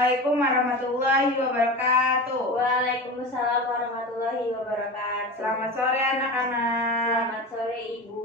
Assalamualaikum warahmatullahi wabarakatuh. Waalaikumsalam warahmatullahi wabarakatuh. Selamat sore anak-anak. Selamat sore Ibu.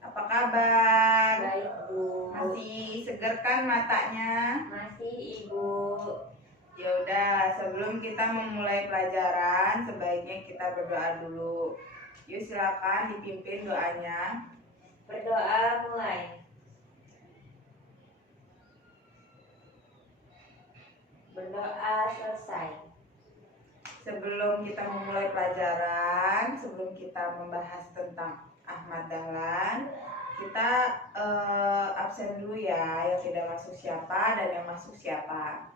Apa kabar? Baik Bu. Masih seger kan matanya? Masih Ibu. Ya udah, sebelum kita memulai pelajaran, sebaiknya kita berdoa dulu. Yuk silakan dipimpin doanya. Berdoa mulai. Berdoa selesai. Sebelum kita memulai pelajaran, sebelum kita membahas tentang Ahmad Dahlan, kita absen dulu ya. Yang tidak masuk siapa dan yang masuk siapa.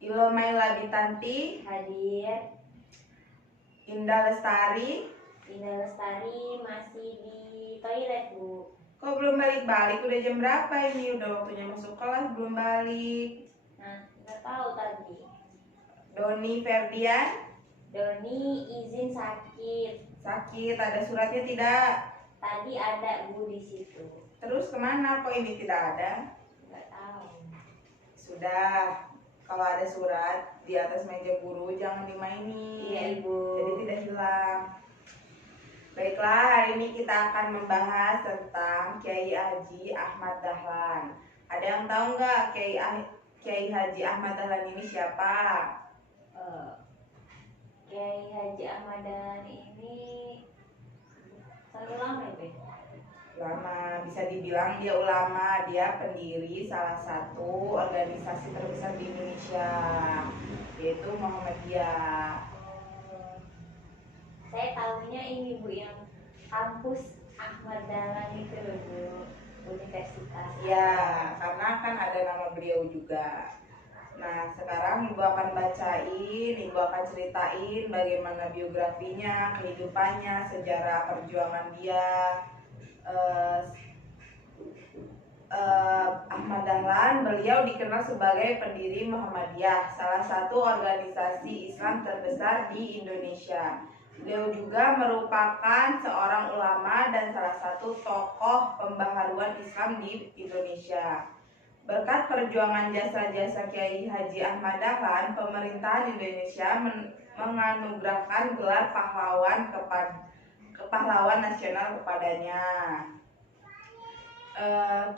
Ilomaila Bitanti, Hadir. Indah Lestari. Indah Lestari masih di toilet Bu. Kok belum balik-balik? Udah jam berapa ini? Udah waktunya masuk kelas belum balik. Nah, nggak tahu tadi. Doni Ferdian, Doni izin sakit. sakit. Ada suratnya tidak? Tadi ada Bu di situ. Terus kemana? Kok ini tidak ada? Nggak tahu. Sudah. Kalau ada surat di atas meja guru jangan dimainin. Iya Ibu. Jadi tidak hilang. Baiklah, hari ini kita akan membahas tentang Kiai Haji Ahmad Dahlan. Ada yang tahu nggak Kiai Haji Ahmad Dahlan ini siapa? Kiai Haji Ahmad Dahlan ini selalu lama ya Be? Ulama, bisa dibilang dia ulama. Dia pendiri salah satu organisasi terbesar di Indonesia, yaitu Muhammadiyah. Saya tahunya ini Bu, yang kampus Ahmad Dahlan itu loh Bu, universitas. Ya, karena kan ada nama beliau juga. Nah, sekarang Ibu akan bacain, Ibu akan ceritain bagaimana biografinya, kehidupannya, sejarah perjuangan dia. Ahmad Dahlan, beliau dikenal sebagai pendiri Muhammadiyah, salah satu organisasi Islam terbesar di Indonesia. Beliau juga merupakan seorang ulama dan salah satu tokoh pembaharuan Islam di Indonesia. Berkat perjuangan jasa-jasa Kiai Haji Ahmad Dahlan, pemerintahan Indonesia menganugerahkan gelar pahlawan nasional kepadanya.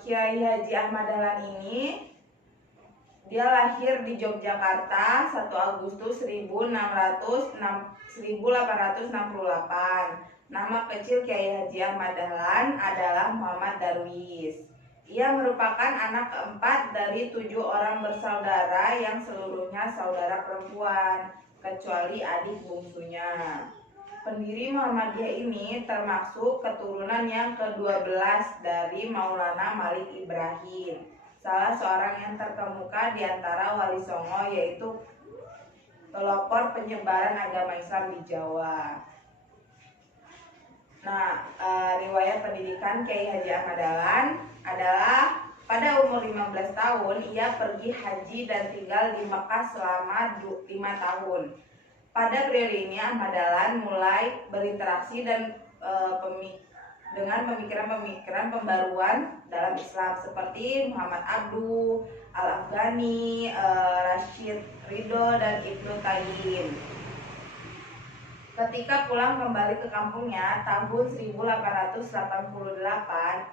Kiai Haji Ahmad Dahlan ini dia lahir di Yogyakarta 1 Agustus 1868. Nama kecil Kiai Haji Ahmad Dahlan adalah Muhammad Darwis. Ia merupakan anak keempat dari 7 orang bersaudara yang seluruhnya saudara perempuan, kecuali adik bungsunya. Pendiri Muhammadiyah ini termasuk keturunan yang ke-12 dari Maulana Malik Ibrahim, salah seorang yang terkemuka di antara Wali Songo, yaitu pelopor penyebaran agama Islam di Jawa. Nah, riwayat pendidikan Kiai Haji Ahmad Dahlan adalah pada umur 15 tahun ia pergi haji dan tinggal di Mekah selama 5 tahun. Pada periode ini Ahmad Dahlan mulai berinteraksi dan dengan pemikiran-pemikiran pembaruan dalam Islam seperti Muhammad Abduh, Al-Afghani, Rashid Ridho, dan Ibnu Taymiyah. Ketika pulang kembali ke kampungnya tahun 1888,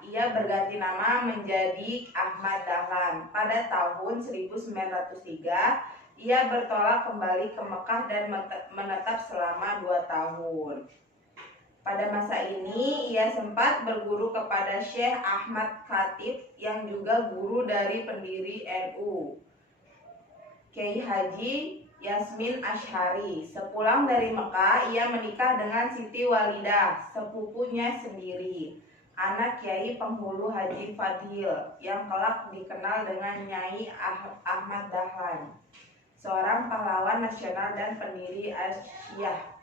ia berganti nama menjadi Ahmad Dahlan. Pada tahun 1903, ia bertolak kembali ke Mekah dan menetap selama 2 tahun. Pada masa ini, ia sempat berguru kepada Syekh Ahmad Khatib yang juga guru dari pendiri NU, Kiai Haji Yasmin Asy'ari. Sepulang dari Mekah, ia menikah dengan Siti Walidah, sepupunya sendiri, anak Kiai Penghulu Haji Fadil, yang kelak dikenal dengan Nyai Ahmad Dahlan, seorang pahlawan nasional dan pendiri Asy'ah.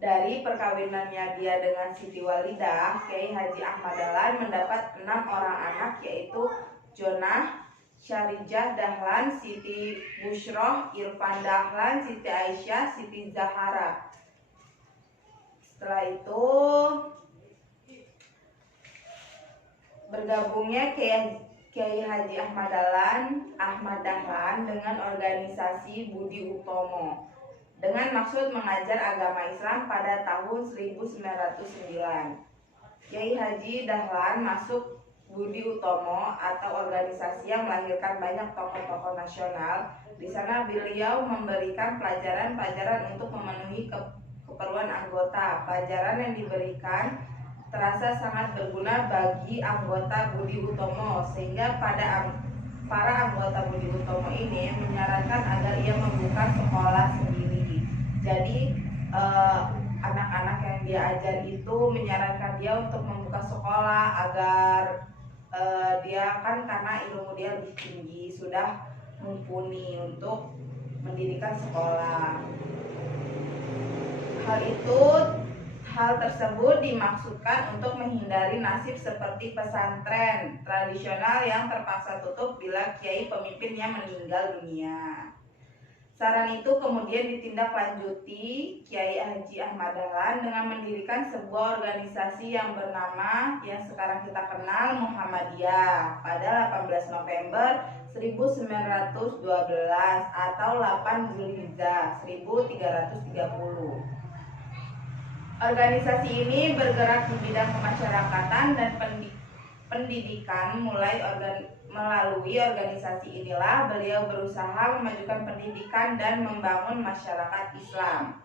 Dari perkawinannya dia dengan Siti Walidah, Kiai Haji Ahmad Dahlan mendapat 6 orang anak, yaitu Jonah, Syarijah Dahlan, Siti Bushroh, Irfan Dahlan, Siti Aisyah, Siti Zahara. Setelah itu bergabungnya Kiai Kiai Haji Ahmad Dahlan dengan organisasi Budi Utomo dengan maksud mengajar agama Islam pada tahun 1909. Kiai Haji Dahlan masuk Budi Utomo atau organisasi yang melahirkan banyak tokoh-tokoh nasional. Di sana beliau memberikan pelajaran-pelajaran untuk memenuhi keperluan anggota. Pelajaran yang diberikan terasa sangat berguna bagi anggota Budi Utomo, sehingga para anggota Budi Utomo ini menyarankan agar ia membuka sekolah sendiri. Jadi anak-anak yang dia ajar itu menyarankan dia untuk membuka sekolah agar dia kan karena ilmu dia lebih tinggi, sudah mumpuni untuk mendirikan sekolah. Hal tersebut dimaksudkan untuk menghindari nasib seperti pesantren tradisional yang terpaksa tutup bila kiai pemimpinnya meninggal dunia. Saran itu kemudian ditindaklanjuti Kiai Haji Ahmad Dahlan dengan mendirikan sebuah organisasi yang bernama yang sekarang kita kenal Muhammadiyah pada 18 November 1912 atau 8 Zulhijjah 1330. Organisasi ini bergerak di bidang kemasyarakatan dan pendidikan. Melalui organisasi inilah beliau berusaha memajukan pendidikan dan membangun masyarakat Islam.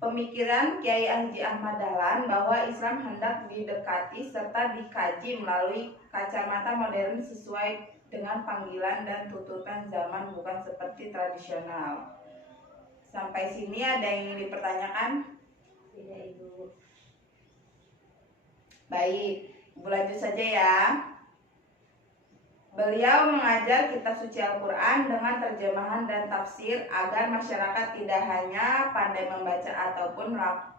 Pemikiran Kiai Haji Ahmad Dahlan bahwa Islam hendak didekati serta dikaji melalui kacamata modern sesuai dengan panggilan dan tuntutan zaman, bukan seperti tradisional. Sampai sini ada yang ingin dipertanyakan? Tidak, Ibu. Baik, Ibu lanjut saja ya. Beliau mengajar kitab suci Al-Quran dengan terjemahan dan tafsir agar masyarakat tidak hanya pandai membaca ataupun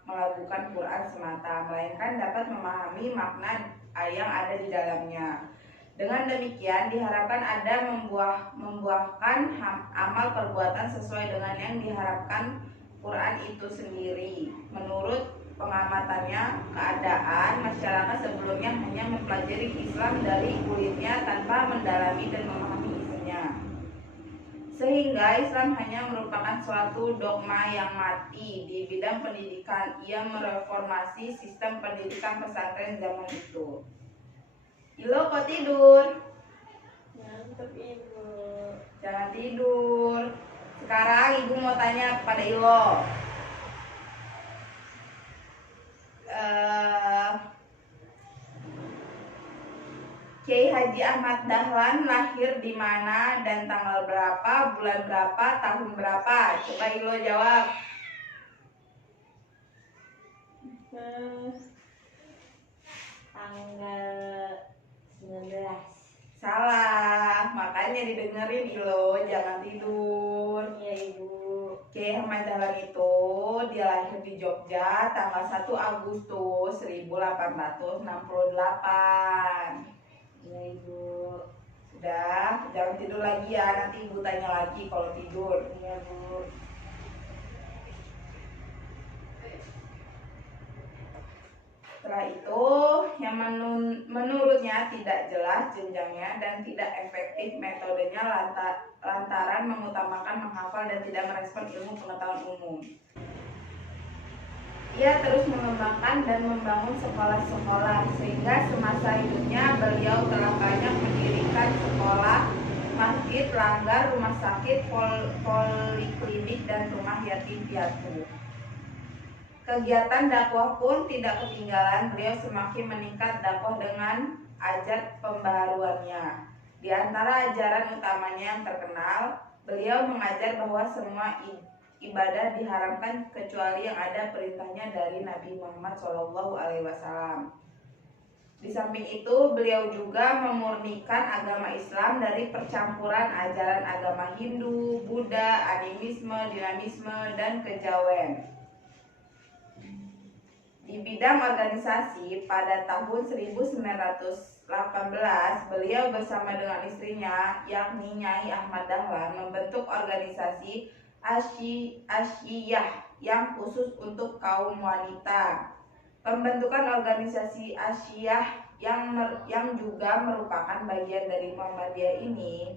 melakukan Quran semata, melainkan dapat memahami makna yang ada di dalamnya. Dengan demikian diharapkan ada membuahkan amal perbuatan sesuai dengan yang diharapkan Quran itu sendiri. Menurut pengamatannya, keadaan masyarakat sebelumnya hanya mempelajari Islam dari kulitnya tanpa mendalami dan memahami isinya, sehingga Islam hanya merupakan suatu dogma yang mati di bidang pendidikan. Ia mereformasi sistem pendidikan pesantren zaman itu. Ilo kok tidur? Ngantuk, Ibu. Jangan tidur. Sekarang Ibu mau tanya kepada Ilo. Kiai Haji Ahmad Dahlan lahir di mana dan tanggal berapa, bulan berapa, tahun berapa? Coba Ilo jawab. Tanggal 19. Salah, makanya didengerin Ilo, jangan tidur. Iya, Ibu. Kiai Ahmad Dahlan itu dia lahir di Jogja tanggal 1 Agustus 1868. Iya, Ibu. Sudah, jangan tidur lagi ya, nanti Ibu tanya lagi kalau tidur. Iya, Bu. Setelah itu, yang menurutnya tidak jelas jenjangnya dan tidak efektif metodenya lantaran mengutamakan menghafal dan tidak merespon ilmu pengetahuan umum. Ia terus mengembangkan dan membangun sekolah-sekolah, sehingga semasa hidupnya beliau telah banyak mendirikan sekolah, masjid, langgar, rumah sakit, poliklinik, dan rumah yatim piatu. Kegiatan dakwah pun tidak ketinggalan. Beliau semakin meningkat dakwah dengan ajar pembaharuannya. Di antara ajaran utamanya yang terkenal, beliau mengajar bahwa semua ibadah diharamkan kecuali yang ada perintahnya dari Nabi Muhammad SAW. Di samping itu, beliau juga memurnikan agama Islam dari percampuran ajaran agama Hindu, Buddha, animisme, dinamisme, dan kejawen. Di bidang organisasi, pada tahun 1918, beliau bersama dengan istrinya, yakni Nyai Ahmad Dahlan, membentuk organisasi Asyiyah yang khusus untuk kaum wanita. Pembentukan organisasi Asyiyah yang juga merupakan bagian dari Muhammadiyah ini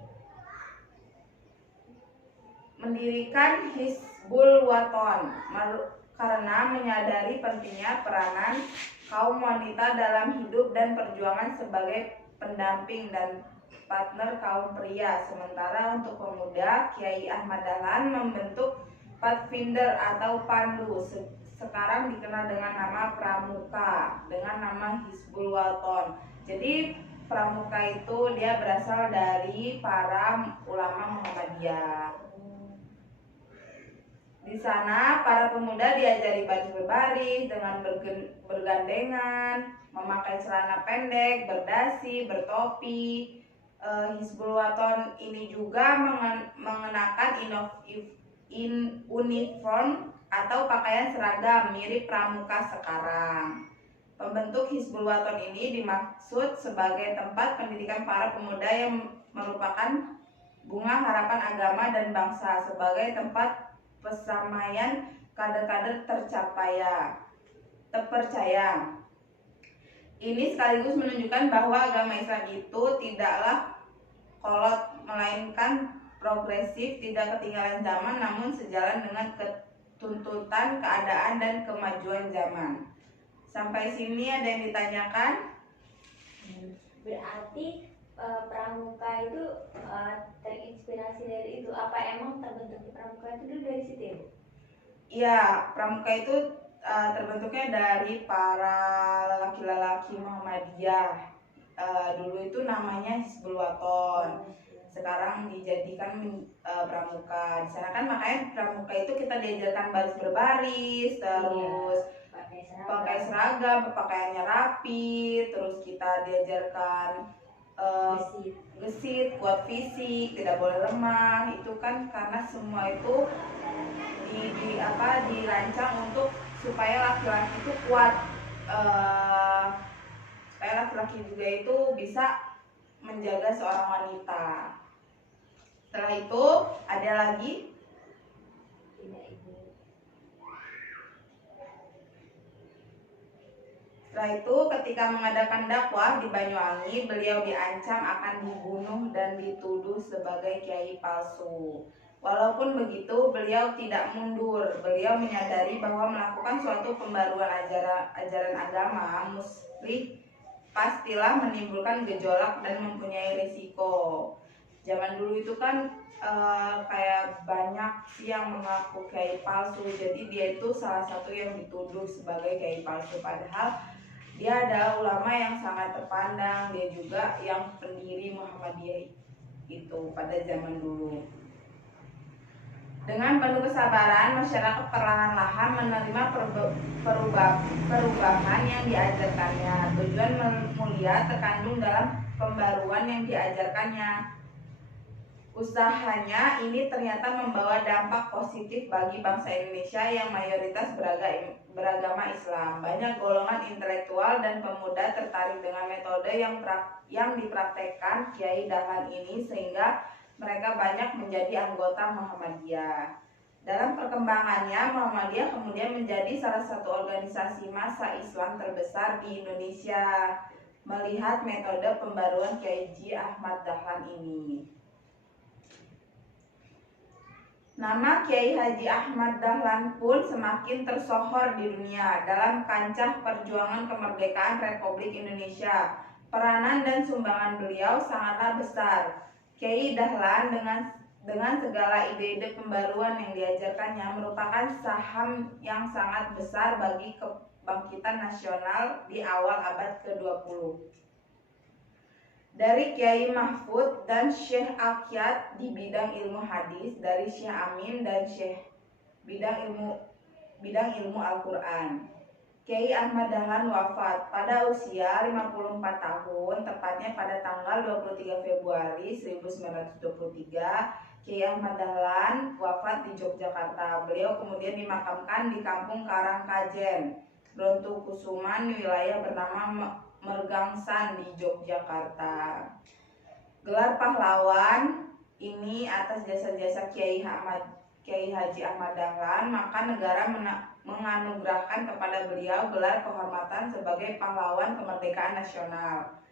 mendirikan Hizbul Waton karena menyadari pentingnya peranan kaum wanita dalam hidup dan perjuangan sebagai pendamping dan partner kaum pria. Sementara untuk pemuda, Kiai Ahmad Dahlan membentuk Pathfinder atau Pandu, sekarang dikenal dengan nama Pramuka, dengan nama Hizbul Waton. Jadi Pramuka itu dia berasal dari para ulama Muhammadiyah. Di sana para pemuda diajari baris berbaris dengan bergandengan, memakai celana pendek, berdasi, bertopi. Hizbul Waton ini juga mengenakan uniform atau pakaian seragam mirip pramuka sekarang. Pembentuk Hizbul Waton ini dimaksud sebagai tempat pendidikan para pemuda yang merupakan bunga harapan agama dan bangsa, sebagai tempat pesamaian kader-kader terpercaya. Ini sekaligus menunjukkan bahwa agama Islam itu tidaklah kolot, melainkan progresif, tidak ketinggalan zaman, namun sejalan dengan tuntutan keadaan dan kemajuan zaman. Sampai sini ada yang ditanyakan? Berarti pramuka itu terinspirasi dari itu. Apa emang terbentuknya pramuka itu dulu dari situ ya, Bu? Iya, pramuka itu terbentuknya dari para lelaki-lelaki Muhammadiyah. Dulu itu namanya Hizbul Waton, sekarang dijadikan pramuka. Di sana kan makanya pramuka itu kita diajarkan baris berbaris, terus pakai seragam, pakaiannya rapi, terus kita diajarkan gesit, kuat fisik, tidak boleh lemah. Itu kan karena semua itu dirancang untuk supaya laki-laki itu kuat, supaya laki-laki juga itu bisa menjaga seorang wanita. Setelah itu ada lagi. Setelah itu ketika mengadakan dakwah di Banyuwangi, beliau diancam akan dibunuh dan dituduh sebagai kiai palsu. Walaupun begitu, beliau tidak mundur. Beliau menyadari bahwa melakukan suatu pembaruan ajaran agama muslih pastilah menimbulkan gejolak dan mempunyai risiko. Zaman dulu itu kan kayak banyak yang mengaku kiai palsu, jadi dia itu salah satu yang dituduh sebagai kiai palsu, padahal dia adalah ulama yang sangat terpandang. Dia juga yang pendiri Muhammadiyah itu pada zaman dulu. Dengan penuh kesabaran, masyarakat perlahan-lahan menerima perubahan yang diajarkannya. Tujuan mulia terkandung dalam pembaruan yang diajarkannya. Usahanya ini ternyata membawa dampak positif bagi bangsa Indonesia yang mayoritas beragama Islam. Banyak golongan intelektual dan pemuda tertarik dengan metode yang dipraktekkan Kiai Dahlan ini, sehingga mereka banyak menjadi anggota Muhammadiyah. Dalam perkembangannya, Muhammadiyah kemudian menjadi salah satu organisasi massa Islam terbesar di Indonesia melihat metode pembaruan Kiai Ahmad Dahlan ini. Nama Kiai Haji Ahmad Dahlan pun semakin tersohor di dunia dalam kancah perjuangan kemerdekaan Republik Indonesia. Peranan dan sumbangan beliau sangatlah besar. Kiai Dahlan dengan segala ide-ide pembaruan yang diajarkannya merupakan saham yang sangat besar bagi kebangkitan nasional di awal abad ke-20. Dari Kiai Mahfud dan Syekh Akyat di bidang ilmu hadis, dari Syekh Amin dan Syekh bidang ilmu Al-Quran. Kiai Ahmad Dahlan wafat pada usia 54 tahun, tepatnya pada tanggal 23 Februari 1923. Kiai Ahmad Dahlan wafat di Yogyakarta. Beliau kemudian dimakamkan di Kampung Karangkajen, Brontokusuman, wilayah bernama Mergangsan di Yogyakarta. Gelar pahlawan ini atas jasa-jasa Kiai Haji Ahmad Dahlan, maka negara menganugerahkan kepada beliau gelar kehormatan sebagai pahlawan kemerdekaan nasional.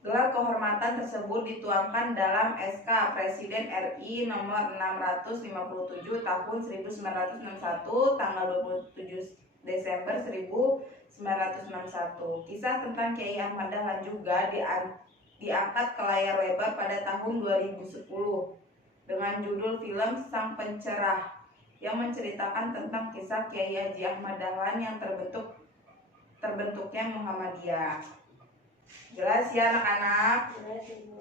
Gelar kehormatan tersebut dituangkan dalam SK Presiden RI nomor 657 tahun 1961 tanggal 27 Desember 1961. Kisah tentang Kiai Ahmad Dahlan juga diangkat ke layar lebar pada tahun 2010 dengan judul film Sang Pencerah yang menceritakan tentang kisah Kiai Haji Ahmad Dahlan yang terbentuknya Muhammadiyah. Jelas ya anak-anak? Jelas Ibu.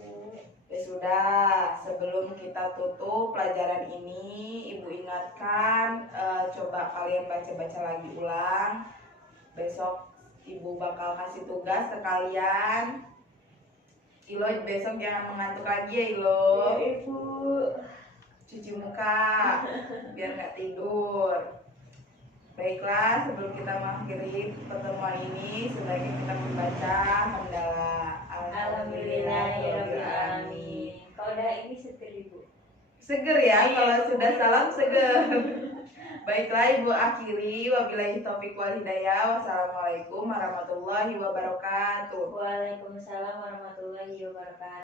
Ya sudah, sebelum kita tutup pelajaran ini, Ibu ingatkan coba kalian baca-baca lagi ulang. Besok Ibu bakal kasih tugas ke kalian. Ilo besok jangan mengantuk lagi ya Ilo. Ya Ibu. Cuci muka biar nggak tidur. Baiklah, sebelum kita mengakhiri pertemuan ini, sebaiknya kita membaca hamdalah. Alhamdulillahirobbilalamin. Kalau udah ini seger Ibu. Seger ya, kalau sudah salam seger. Baiklah, Ibu akhiri. Wabillahi taufiq wal hidayah. Wassalamualaikum warahmatullahi wabarakatuh. Waalaikumsalam warahmatullahi wabarakatuh.